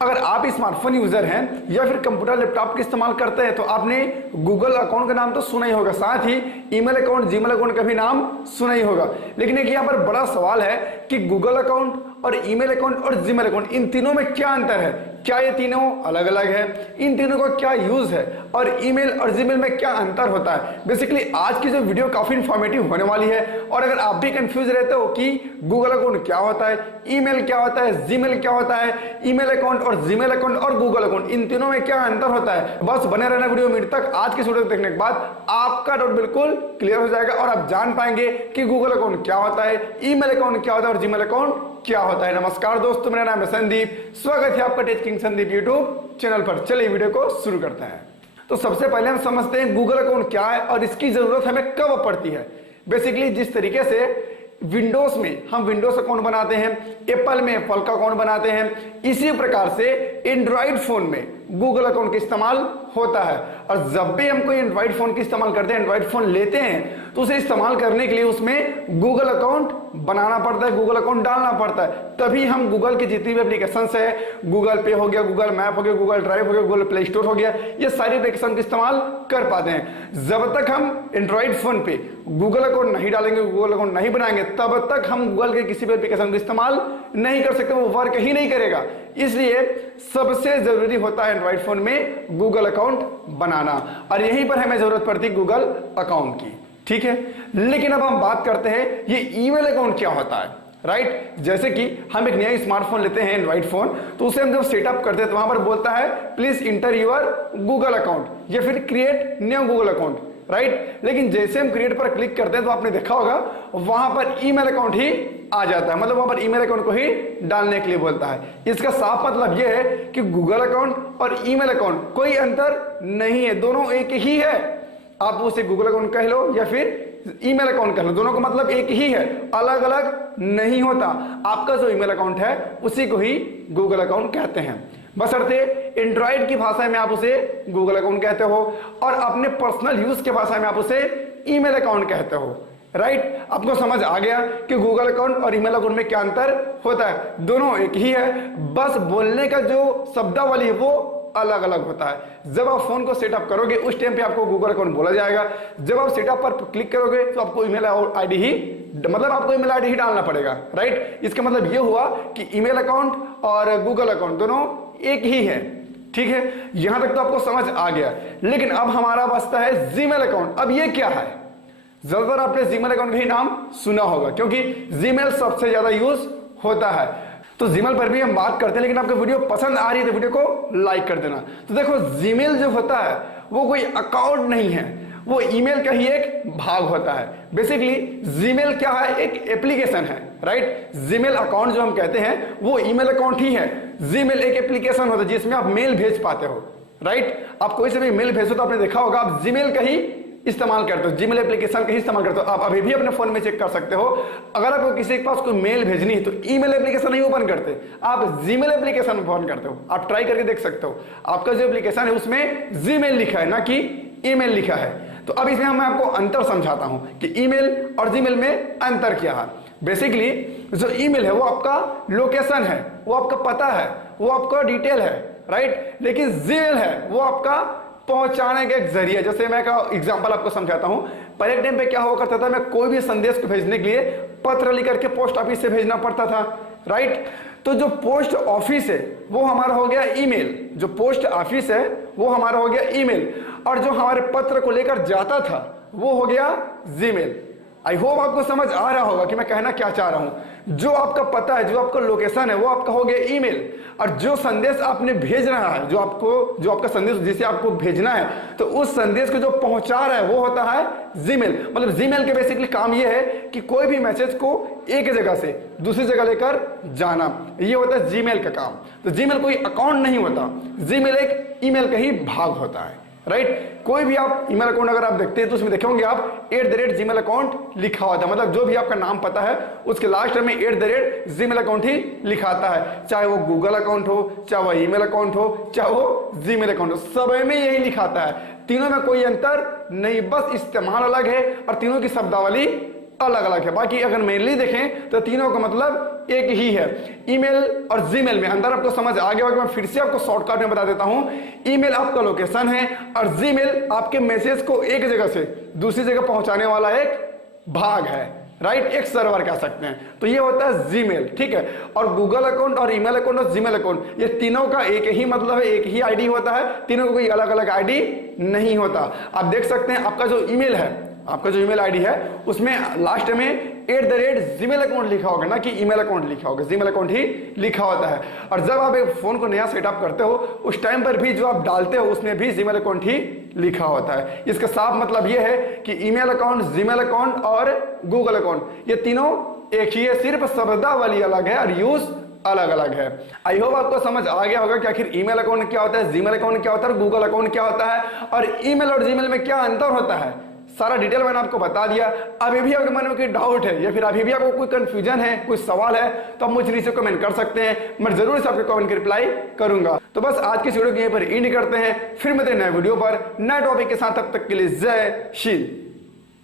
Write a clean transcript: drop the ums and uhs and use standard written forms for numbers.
अगर आप smartphone user हैं या फिर कंप्यूटर लैपटॉप का इस्तेमाल करते हैं तो आपने गूगल अकाउंट का नाम तो सुना ही होगा, साथ ही ईमेल अकाउंट, जीमेल अकाउंट का भी नाम सुना ही होगा। लेकिन एक यहाँ पर बड़ा सवाल है कि गूगल अकाउंट और ईमेल अकाउंट और जीमेल अकाउंट, इन तीनों में क्या अंतर है? क्या ये तीनों अलग अलग है? इन तीनों का क्या यूज है और ईमेल और जीमेल में क्या अंतर होता है? बेसिकली आज की जो वीडियो काफी इंफॉर्मेटिव होने वाली है। और अगर आप भी कंफ्यूज रहते हो कि गूगल अकाउंट क्या होता है, ईमेल क्या होता है, जीमेल क्या होता है, ईमेल अकाउंट और जीमेल अकाउंट और गूगल अकाउंट, इन तीनों में क्या अंतर होता है, बस बने रहना वीडियो में तक। आज की वीडियो देखने के बाद आपका डाउट बिल्कुल क्लियर हो जाएगा और आप जान पाएंगे कि गूगल अकाउंट क्या होता है, ईमेल अकाउंट क्या होता है और जीमेल अकाउंट क्या होता है। नमस्कार दोस्तों, मेरा नाम है संदीप, स्वागत है आपका tech king Sandeep YouTube channel पर। चलिए वीडियो को शुरू करते हैं। तो सबसे पहले हम समझते हैं गूगल अकाउंट क्या है और इसकी जरूरत हमें कब पड़ती है। बेसिकली जिस तरीके से विंडोज में हम विंडोज अकाउंट बनाते हैं, एप्पल में एप्पल का अकाउंट बनाते हैं, इसी प्रकार से एंड्रॉइड फोन में गूगल अकाउंट का इस्तेमाल होता है। और जब भी हम कोई एंड्रॉइड फोन का इस्तेमाल करते हैं, एंड्रॉइड फोन लेते हैं, तो उसे इस्तेमाल करने के लिए उसमें गूगल अकाउंट बनाना पड़ता है, गूगल अकाउंट डालना पड़ता है। तभी हम गूगल की जितनी भी एप्लीकेशन है, गूगल पे हो गया, गूगल मैप हो गया, गूगल ड्राइव हो गया, गूगल प्ले स्टोर हो गया, ये सारी एप्लीकेशन का इस्तेमाल कर पाते हैं। जब तक हम एंड्रॉइड फोन पे गूगल अकाउंट नहीं डालेंगे, गूगल अकाउंट नहीं बनाएंगे, तब तक हम गूगल के किसी भी एप्लीकेशन का इस्तेमाल नहीं कर सकते, वो वर्क ही नहीं करेगा। इसलिए सबसे जरूरी होता है एंड्रॉइड फोन में गूगल अकाउंट बनाना, और यहीं पर हमें जरूरत पड़ती है गूगल अकाउंट की। ठीक है, लेकिन अब हम बात करते हैं ये ईमेल अकाउंट क्या होता है। राइट, जैसे कि हम एक नया स्मार्टफोन लेते हैं, एंड्रॉइड फोन, तो उसे हम जब सेटअप करते हैं तो वहां पर बोलता है please inter your Google account या फिर create new Google account. Right, लेकिन जैसे हम क्रिएट पर क्लिक करते हैं तो आपने देखा होगा वहां पर ईमेल अकाउंट ही आ जाता है, मतलब वहां पर ईमेल अकाउंट को ही डालने के लिए बोलता है। इसका साफ मतलब यह है कि गूगल अकाउंट और ईमेल अकाउंट कोई अंतर नहीं है, दोनों एक ही है। आप उसे गूगल अकाउंट कह लो या फिर ईमेल अकाउंट कह लो, दोनों का मतलब एक ही है, अलग अलग नहीं होता। आपका जो ईमेल अकाउंट है उसी को ही गूगल अकाउंट कहते हैं, बशर्ते एंड्रॉइड की भाषा में आप उसे गूगल अकाउंट कहते हो और अपने पर्सनल यूज की भाषा में आप उसे ईमेल अकाउंट कहते हो। राइट, आपको समझ आ गया कि गूगल अकाउंट और ईमेल अकाउंट में क्या अंतर होता है? दोनों एक ही है, बस बोलने का जो शब्दावली है वो अलग अलग होता है। जब आप फोन को सेटअप करोगे उस टाइम पे आपको गूगल अकाउंट बोला जाएगा, जब आप सेटअप पर क्लिक करोगे तो आपको ईमेल आईडी ही, मतलब आपको ईमेल आईडी ही डालना पड़ेगा। राइट, इसका मतलब ये हुआ कि ईमेल अकाउंट और गूगल अकाउंट दोनों एक ही है। ठीक है, यहां तक तो आपको समझ आ गया। लेकिन अब हमारा बचता है जीमेल अकाउंट। अब ये क्या है? ज्यादातर आपने जीमेल अकाउंट का ही नाम सुना होगा क्योंकि जीमेल सबसे ज्यादा यूज होता है। तो जीमेल पर भी हम बात करते हैं, लेकिन आपको वीडियो पसंद आ रही है तो वीडियो को लाइक कर देना। तो देखो, जीमेल जो होता है वो कोई अकाउंट नहीं है, वो ईमेल का ही एक भाग होता है। बेसिकली जीमेल क्या है? एक एप्लीकेशन है। राइट, जीमेल अकाउंट जो हम कहते हैं वो ईमेल अकाउंट ही है। जीमेल एक एप्लीकेशन होता है जिसमें आप मेल भेज पाते हो। राइट, आप कोई से भी मेल भेजो तो आपने देखा होगा आप जीमेल का ही इस्तेमाल करते हो, जीमेल एप्लीकेशन का ही इस्तेमाल करते हो। आप अभी भी अपने फोन में चेक कर सकते हो, अगर आपको किसी के पास कोई मेल भेजनी है तो ईमेल एप्लीकेशन नहीं ओपन करते, आप जीमेल एप्लीकेशन ओपन करते हो। आप ट्राई करके देख सकते हो, आपका जो एप्लीकेशन है उसमें जीमेल लिखा है, ना कि ईमेल लिखा है। तो अब इसमें मैं आपको अंतर समझाता हूं कि ईमेल और जीमेल में अंतर क्या है। बेसिकली जो ईमेल है वो आपका लोकेशन है, वो आपका पता है, वो आपका डिटेल है। राइट, लेकिन जीमेल है वो आपका पहुंचाने का एक जरिया। जैसे मैं का एग्जांपल आपको समझाता हूं। पहले टाइम पे क्या हुआ करता था, मैं कोई भी संदेश को भेजने के लिए पत्र लिख करके पोस्ट ऑफिस से भेजना पड़ता था। राइट, तो जो पोस्ट ऑफिस है वो हमारा हो गया ईमेल, जो पोस्ट ऑफिस है वो हमारा हो गया ईमेल, और जो हमारे पत्र को लेकर जाता था वो हो गया जीमेल। आई होप आपको समझ आ रहा होगा कि मैं कहना क्या चाह रहा हूं। जो आपका पता है, जो आपका लोकेशन है वो आपका हो गया ईमेल, और जो संदेश आपने भेज रहा है, जो आपका संदेश जिसे आपको भेजना है, तो उस संदेश को जो पहुंचा रहा है वो होता है जीमेल। मतलब जीमेल के बेसिकली काम ये है कि कोई भी मैसेज को एक जगह से दूसरी जगह लेकर जाना, ये होता है जीमेल का काम। तो जीमेल कोई अकाउंट नहीं होता, जीमेल एक ईमेल का ही भाग होता है। राइट, कोई भी आप ईमेल अकाउंट अगर आप देखते हैं तो उसमें देखेंगे आप @gmail अकाउंट लिखा होता है, मतलब जो भी आपका नाम पता है उसके लास्ट में @gmail अकाउंट ही लिखाता है। चाहे वो गूगल अकाउंट हो, चाहे वो ईमेल अकाउंट हो, चाहे वो जीमेल अकाउंट हो, सब में यही लिखाता है। तीनों में कोई अंतर नहीं, बस इस्तेमाल अलग है और तीनों की शब्दावली अलग अलग है। बाकी अगर मेनली देखें तो तीनों का मतलब एक ही है। ईमेल और जीमेल में अंदर आपको समझ आ गया होगा। मैं फिर से आपको शॉर्टकट में बता देता हूं। ईमेल आपका लोकेशन है और जीमेल आपके मैसेज को एक जगह से दूसरी जगह पहुंचाने वाला एक भाग है, राइट, एक सर्वर कह सकते हैं। तो ये होता है जीमेल, ठीक है। और गूगल अकाउंट और ईमेल अकाउंट और जीमेल अकाउंट, ये तीनों का एक ही मतलब है, एक ही आईडी होता है, तीनों का कोई अलग अलग आईडी नहीं होता। आप देख सकते हैं आपका जो ईमेल है, आपका जो ईमेल आईडी है उसमें लास्ट में @gmail अकाउंट लिखा होगा, ना कि ईमेल अकाउंट लिखा होगा, जीमेल अकाउंट ही लिखा होता है। और जब आप एक फोन को नया सेटअप करते हो उस टाइम पर भी जो आप डालते हो उसमें भी जीमेल अकाउंट ही लिखा होता है। इसका साफ मतलब यह है कि ईमेल अकाउंट, जीमेल अकाउंट और गूगल अकाउंट ये तीनों एक ही है, सिर्फ शब्दावली अलग है और यूज अलग अलग है। आई होप आपको समझ आ गया होगा कि आखिर ईमेल अकाउंट क्या होता है, जीमेल अकाउंट क्या होता है और गूगल अकाउंट क्या होता है, और ईमेल और जीमेल में क्या अंतर होता है। सारा डिटेल मैंने आपको बता दिया। अभी भी आपके मन में कोई डाउट है या फिर अभी भी आपको कोई कंफ्यूजन है, कोई सवाल है, तो आप मुझे नीचे कमेंट कर सकते हैं, मैं जरूर इस आपके कमेंट की रिप्लाई करूंगा। तो बस आज की वीडियो को यहीं पर एंड करते हैं, फिर मिलते हैं नए वीडियो पर नए टॉपिक के साथ। तब तक के लिए जय श्री।